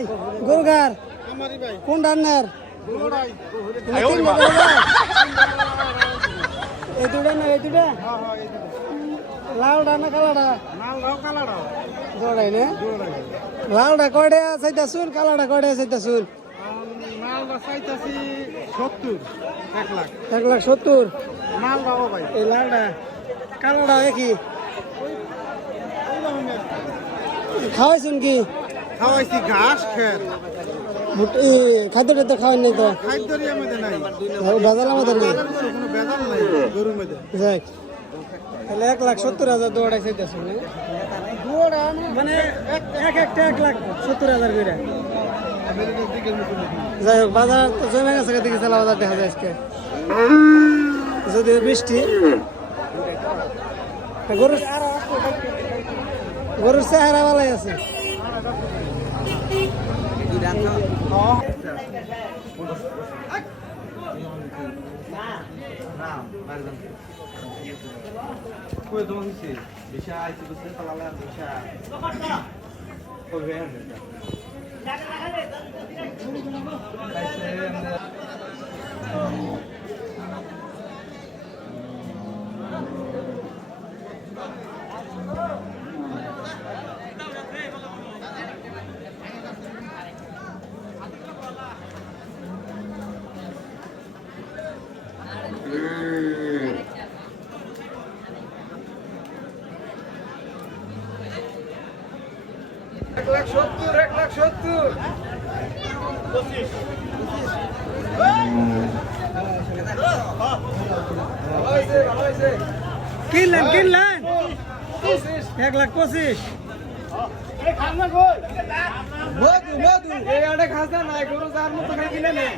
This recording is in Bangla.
ভাই গরুগার কোন রান্নার এই দুটা না এই দুটা লালডা না কালাডা দৌড়াই না লালডা কয়টা চাইতা শুন কালাডা কয়টা চাইতা শুন 1,70,000 এই লালডা কালাডা একই খাওয়াইছেন কি খাওয়াইছি ঘাস খের খাদ্যটা তো খাওয়াই নাই তো খাদ্যরই আমাদের নাই বাজার আমাদের নেই কোনো বেজাল নাই গরুর মধ্যে যাক তাহলে 1,70,000 দৌড়াইছে দেখুন মানে এক একটা 1,70,000 করে যাই হোক বাজার তো জমে গেছে দিকে চালা বাজার দেখা যায় আজকে যদি বৃষ্টি গরুর চেহারা ভালোই আছে কিনলেন 1,25,000 এই আড়ে খাসা নাই গরু যার মতো খাই কিনে নে